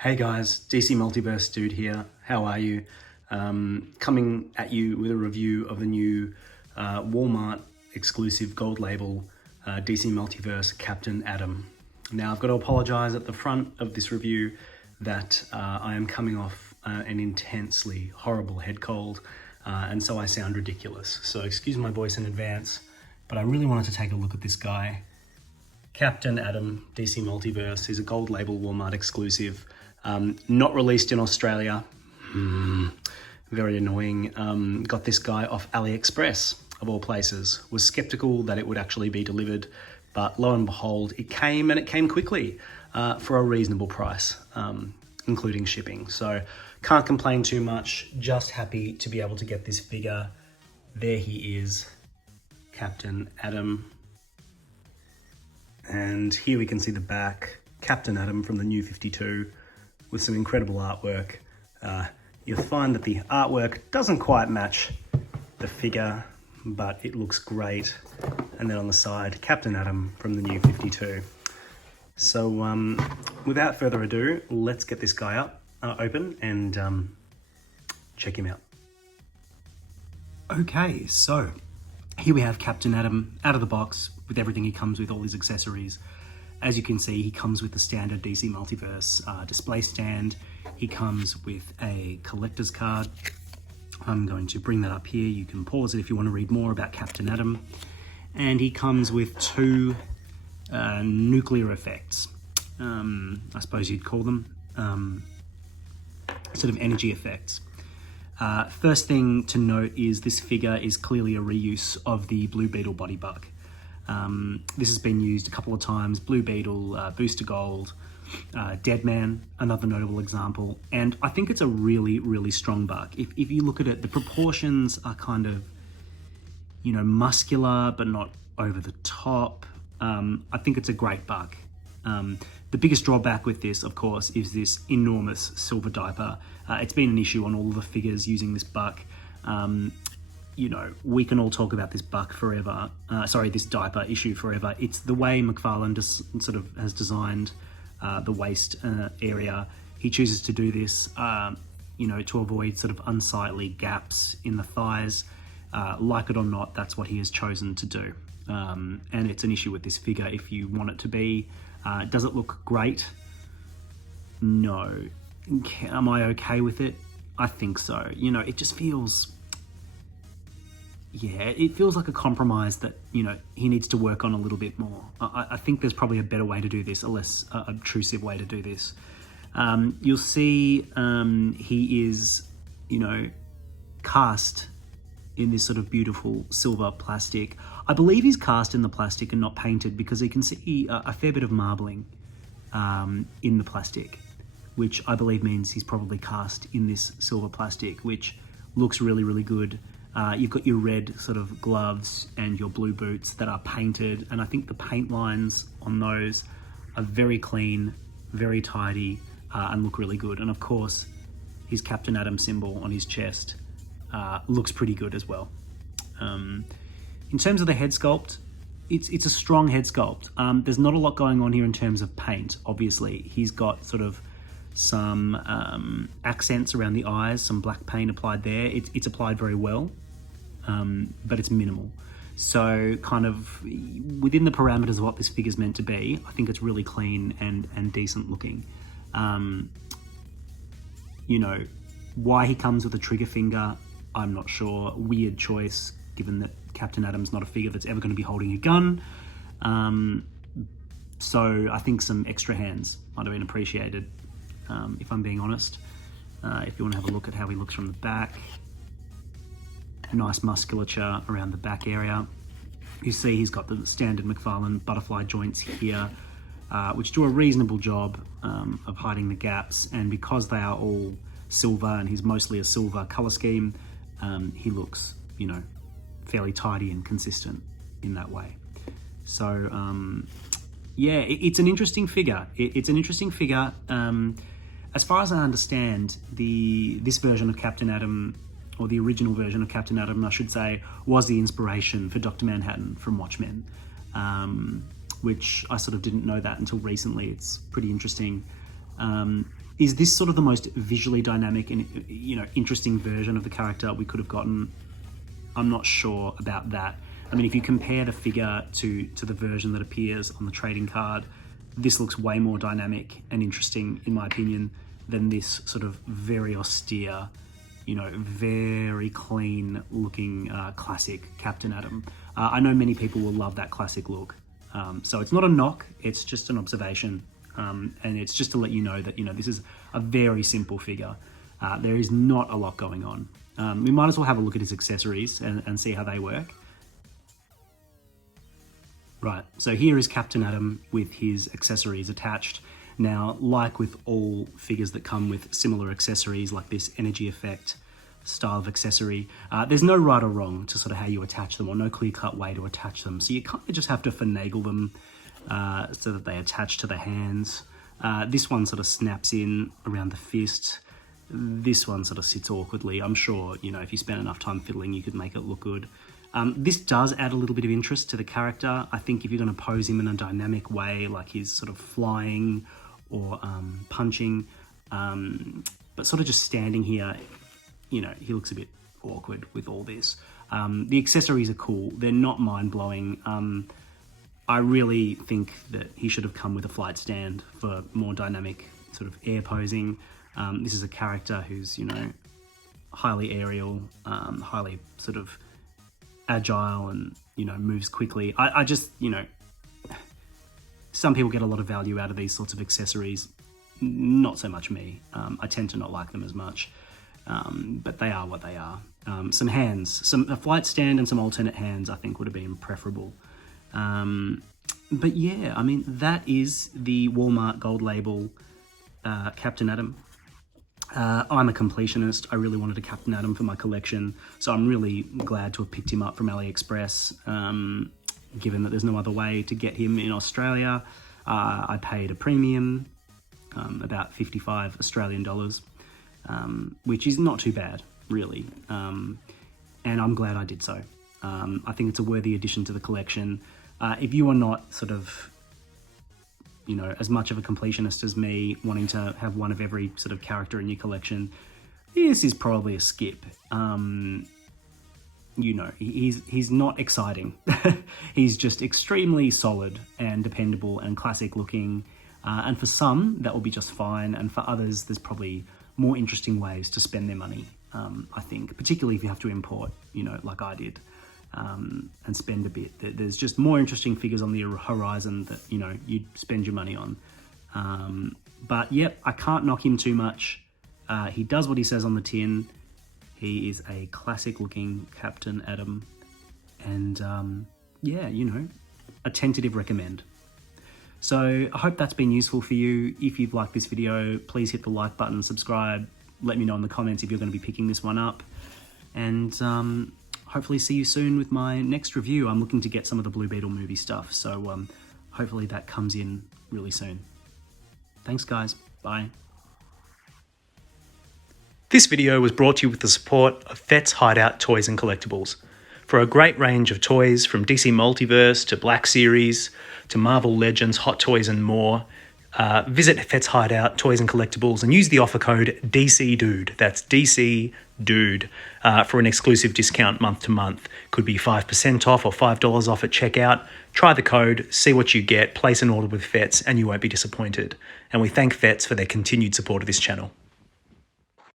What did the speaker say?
Hey guys, DC Multiverse dude here. How are you? Coming at you with a review of the new Walmart exclusive gold label DC Multiverse Captain Atom. Now I've got to apologize at the front of this review that I am coming off an intensely horrible head cold and so I sound ridiculous. So excuse my voice in advance, but I really wanted to take a look at this guy. Captain Atom DC Multiverse is a gold label Walmart exclusive. Not released in Australia. Very annoying. Got this guy off AliExpress, of all places. Was skeptical that it would actually be delivered, but lo and behold, it came, and it came quickly for a reasonable price, including shipping. So can't complain too much. Just happy to be able to get this figure. There he is, Captain Atom. And here we can see the back, Captain Atom from the New 52. With some incredible artwork. You'll find that the artwork doesn't quite match the figure, but it looks great. And then on the side, Captain Atom from the New 52. So without further ado, let's get this guy up, open and check him out. Okay, so here we have Captain Atom out of the box with everything he comes with, all his accessories. As you can see, he comes with the standard DC Multiverse display stand. He comes with a collector's card. I'm going to bring that up here. You can pause it if you want to read more about Captain Atom. And he comes with two nuclear effects. I suppose you'd call them sort of energy effects. First thing to note is this figure is clearly a reuse of the Blue Beetle body bug. This has been used a couple of times. Blue Beetle, Booster Gold, Deadman, another notable example. And I think it's a really, really strong buck. If you look at it, the proportions are kind of, you know, muscular, but not over the top. I think it's a great buck. The biggest drawback with this, of course, is this enormous silver diaper. It's been an issue on all of the figures using this buck. You know, we can all talk about this buck forever. This diaper issue forever. It's the way McFarlane just sort of has designed the waist area. He chooses to do this, you know, to avoid sort of unsightly gaps in the thighs. Like it or not, that's what he has chosen to do. And it's an issue with this figure if you want it to be. Does it look great? No. Am I okay with it? I think so. You know, it just feels... Yeah, it feels like a compromise that, you know, he needs to work on a little bit more. I think there's probably a better way to do this, a less obtrusive way to do this. You'll see he is, you know, cast in this sort of beautiful silver plastic. I believe he's cast in the plastic and not painted because you can see a fair bit of marbling in the plastic, which I believe means he's probably cast in this silver plastic, which looks really, really good. You've got your red sort of gloves and your blue boots that are painted, and I think the paint lines on those are very clean, very tidy, and look really good. And of course, his Captain Atom symbol on his chest looks pretty good as well. In terms of the head sculpt, it's a strong head sculpt. There's not a lot going on here in terms of paint, obviously. He's got sort of some accents around the eyes, some black paint applied there. It's applied very well. But it's minimal. So kind of within the parameters of what this figure's meant to be, I think it's really clean and decent looking. You know, why he comes with a trigger finger, I'm not sure. Weird choice, given that Captain Atom's not a figure that's ever going to be holding a gun. So I think some extra hands might have been appreciated, if I'm being honest. If you want to have a look at how he looks from the back. Nice musculature around the back area. You see he's got the standard McFarlane butterfly joints here, which do a reasonable job of hiding the gaps. And because they are all silver and he's mostly a silver color scheme, he looks, you know, fairly tidy and consistent in that way. So yeah, it's an interesting figure. It's an interesting figure. As far as I understand, this version of Captain Atom, or the original version of Captain Atom, I should say, was the inspiration for Dr. Manhattan from Watchmen, which I sort of didn't know that until recently. It's pretty interesting. Is this sort of the most visually dynamic and, you know, interesting version of the character we could have gotten? I'm not sure about that. I mean, if you compare the figure to the version that appears on the trading card, this looks way more dynamic and interesting, in my opinion, than this sort of very austere, you know, very clean looking classic Captain Atom. I know many people will love that classic look. So it's not a knock, it's just an observation. And it's just to let you know that, you know, this is a very simple figure. There is not a lot going on. We might as well have a look at his accessories and see how they work. Right, so here is Captain Atom with his accessories attached. Now, like with all figures that come with similar accessories, like this energy effect style of accessory, there's no right or wrong to sort of how you attach them, or no clear-cut way to attach them. So you kind of just have to finagle them so that they attach to the hands. This one sort of snaps in around the fist. This one sort of sits awkwardly. I'm sure, you know, if you spend enough time fiddling, you could make it look good. This does add a little bit of interest to the character. I think if you're going to pose him in a dynamic way, like he's sort of flying or punching, but sort of just standing here, you know, he looks a bit awkward with all this. The accessories are cool. They're not mind-blowing. I really think that he should have come with a flight stand for more dynamic sort of air posing. This is a character who's, you know, highly aerial, highly sort of agile, and, you know, moves quickly. I just, you know, some people get a lot of value out of these sorts of accessories. Not so much me. I tend to not like them as much, but they are what they are. Some hands, a flight stand and some alternate hands I think would have been preferable. But yeah, I mean, that is the Walmart Gold Label Captain Atom. I'm a completionist. I really wanted a Captain Atom for my collection, so I'm really glad to have picked him up from AliExpress, given that there's no other way to get him in Australia. I paid a premium, about 55 Australian dollars, which is not too bad, really, and I'm glad I did so. I think it's a worthy addition to the collection. If you are not sort of, you know, as much of a completionist as me, wanting to have one of every sort of character in your collection, this is probably a skip. You know, he's not exciting. He's just extremely solid and dependable and classic looking. And for some, that will be just fine. And for others, there's probably more interesting ways to spend their money, I think, particularly if you have to import, you know, like I did. And spend a bit. There's just more interesting figures on the horizon that, you know, you'd spend your money on. But yep, I can't knock him too much. He does what he says on the tin. He is a classic looking Captain Atom. And yeah, you know, a tentative recommend. So I hope that's been useful for you. If you've liked this video, please hit the like button, subscribe. Let me know in the comments if you're going to be picking this one up. And hopefully see you soon with my next review. I'm looking to get some of the Blue Beetle movie stuff, so hopefully that comes in really soon. Thanks guys, bye. This video was brought to you with the support of Fet's Hideout Toys and Collectibles. For a great range of toys from DC Multiverse to Black Series to Marvel Legends, Hot Toys and more, visit Fet's Hideout Toys and Collectibles and use the offer code DCDUDE. That's DCDUDE for an exclusive discount month to month. Could be 5% off or $5 off at checkout. Try the code, see what you get, place an order with Fets, and you won't be disappointed. And we thank Fets for their continued support of this channel.